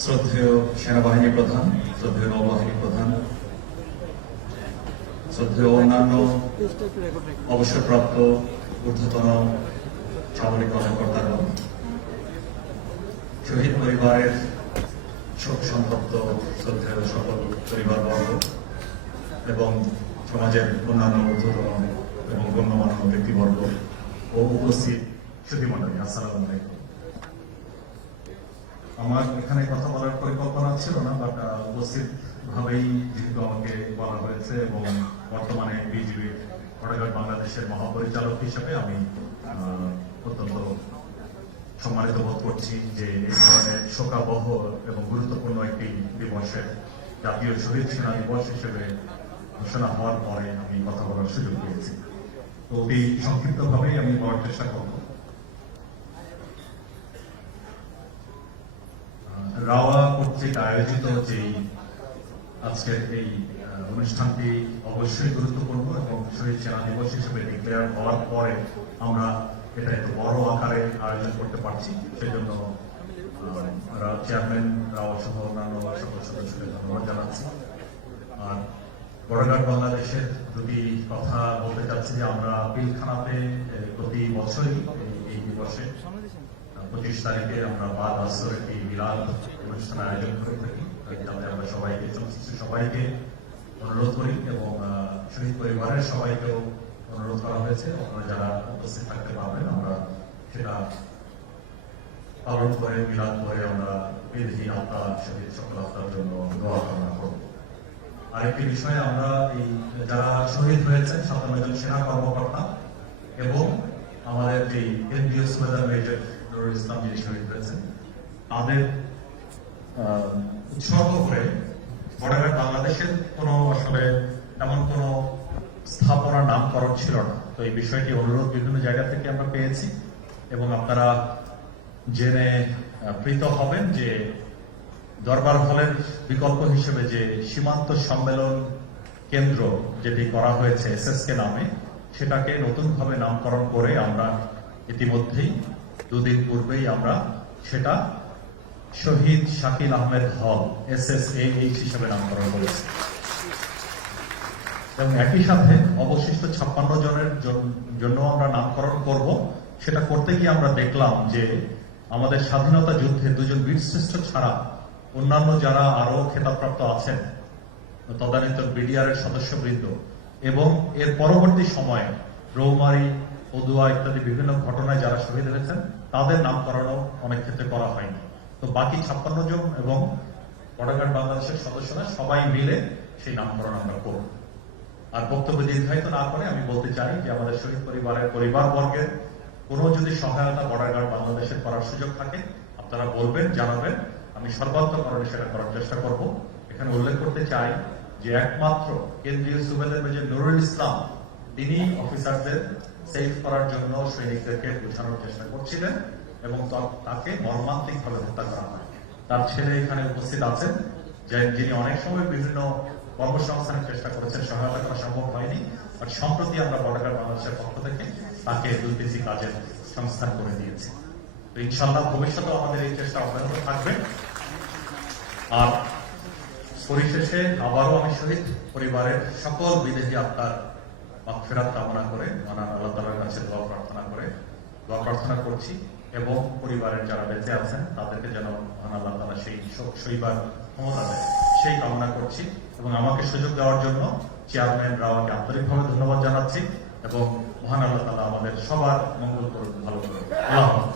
শ্রদ্ধেয় সেনাবাহিনী প্রধান, শ্রদ্ধেয় নৌবাহিনী প্রধান, শ্রদ্ধেয় অন্যান্য অবসরপ্রাপ্ত ঊর্ধ্বতন সামরিক কর্মকর্তাগণ শহীদ পরিবারের শোক সন্তপ্ত শ্রদ্ধেয় সকল পরিবারবর্গ এবং সমাজের অন্যান্য ঊর্ধ্বতন এবং গণ্যমান্য ব্যক্তিবর্গ ও উপস্থিত সুধীমণ্ডলী, আসসালামু আলাইকুম। আমার এখানে কথা বলার পরিকল্পনা ছিল না বাট উপস্থিত ভাবেই যেহেতু আমাকে বলা হয়েছে এবং বর্তমানে বিজিবি ফটোগ্রাফ বাংলাদেশের মহাপরিচালক হিসেবে আমি অত্যন্ত সম্মানিত বোধ করছি যে এই ধরনের শোকাবহ এবং গুরুত্বপূর্ণ একটি দিবসের জাতীয় শহীদ সেনা দিবস হিসেবে ঘোষণা হওয়ার পরে আমি কথা বলার সুযোগ পেয়েছি। তো অতি সংক্ষিপ্তভাবেই আমি বলার চেষ্টা করব। আয়োজিত যে আজকের এই অনুষ্ঠানটি অবশ্যই গুরুত্বপূর্ণ এবং শহীদ সেনা দিবস হিসেবে ডিক্লেয়ার হওয়ার পরে আমরা এটা একটু বড় আকারে আয়োজন করতে পারছি। সেজন্য চেয়ারম্যান রাও সহ অন্যান্য সদস্যদের ধন্যবাদ জানাচ্ছি। আর বড়ঘাট বাংলাদেশের দুটি কথা বলতে চাচ্ছি যে আমরা পিলখানাতে প্রতি বছরই এই দিবসে পঁচিশ আমরা বাদ আসর একটি মিলাদ অনুষ্ঠান আয়োজন করে থাকি আমরা সবাইকে সবাইকে অনুরোধ করি এবং শহীদ পরিবারের সবাইকেও অনুরোধ করা হয়েছে আপনারা যারা উপস্থিত থাকতে পারবেন আমরা সেটা পালন করে মিলাদ করে আমরা বিদেহী আত্মা শহীদ সকল আত্মার জন্য দোয়া কামনা করব আরেকটি বিষয়ে আমরা এই যারা শহীদ হয়েছেন সাতান্ন জন সেনা কর্মকর্তা এবং আমাদের যে কেন্দ্রীয় সুবেদার মেজর নুরুল ইসলাম যিনি শহীদ হয়েছেন তাদের উৎসর্গ করে বর্ডার বাংলাদেশের কোনো আসলে এমন কোনো স্থাপনার নামকরণ ছিল না। তো এই বিষয়টি অনুরোধ বিভিন্ন জায়গা থেকে আমরা পেয়েছি এবং আপনারা জেনে প্রীত হবেন যে দরবার হলের বিকল্প হিসেবে যে সীমান্ত সম্মেলন কেন্দ্র যেটি করা হয়েছে এসএসকে নামে, সেটাকে নতুনভাবে নামকরণ করে আমরা ইতিমধ্যেই দুদিন পূর্বেই আমরা সেটা শহীদ শাকিল আহমেদ হল, এস এস এইচ হিসেবে নামকরণ করেছি। এবং একই সাথে অবশিষ্ট ছাপ্পান্ন জনের জন্য আমরা নামকরণ করব। সেটা করতে গিয়ে আমরা দেখলাম যে আমাদের স্বাধীনতা যুদ্ধে দুজন বীরশ্রেষ্ঠ ছাড়া অন্যান্য যারা আরও খেতাবপ্রাপ্ত আছেন, তদানীন্তন বিডিআর এর সদস্যবৃন্দ এবং এর পরবর্তী সময়ে রৌমারি, পদুয়া ইত্যাদি বিভিন্ন ঘটনায় যারা শহীদ হয়েছেন তাদের নামকরণও অনেক ক্ষেত্রে করা হয়নি। তো বাকি ছাপ্পান্ন জন এবং বড়ঘাট বাংলাদেশের সদস্যরা সবাই মিলে সেই নামকরণ আমরা করব। আর বক্তব্য দীর্ঘায়িত না করে আমি বলতে চাই যে আমাদের শহীদ পরিবারের পরিবার বর্গের কোনো যদি সহায়তা বর্ডার বাংলাদেশের করার সুযোগ থাকে, আপনারা বলবেন, জানাবেন। আমি সর্বাত্মকরণে সেটা করার চেষ্টা করব। এখানে উল্লেখ করতে চাই যে একমাত্র কেন্দ্রীয় সুবেদার মেজর নুরুল ইসলাম, তিনি অফিসারদের সেফ করার জন্য সৈনিকদেরকে বোঝানোর চেষ্টা করছিলেন এবং তাকে মর্মান্তিকভাবে হত্যা করা হয়। তার ছেলে এখানে উপস্থিত আছেন যিনি অনেক সময় বিভিন্ন কর্মসংস্থানের চেষ্টা করেছেন, সহায়তা করা সম্ভব হয়নি বাট সম্প্রতি আমরা বর্ডার বাংলাদেশের পক্ষ থেকে তাকে দুর্নীতি কাজের সংস্থান করে দিয়েছি। তো ইনশাল্লাহ ভবিষ্যতেও আমাদের এই চেষ্টা অব্যাহত থাকবে। আর পরিশেষে আবারও আমি শহীদ পরিবারের সকল বিদেশি আত্মার মাগফিরাত কামনা করে মহান আল্লাহ তালার কাছে দোয়া প্রার্থনা করে, দোয়া প্রার্থনা করছি এবং পরিবারের যারা বেঁচে আছেন, তাদেরকে যেন মহান আল্লাহ তালা সেই শোক সইবার ক্ষমতা দেয় সেই কামনা করছি এবং আমাকে সুযোগ দেওয়ার জন্য চেয়ারম্যান রাওয়াকে আন্তরিকভাবে ধন্যবাদ জানাচ্ছি এবং মহান আল্লাহ তালা আমাদের সবার মঙ্গল করুন ভালো করুন আল্লাহ।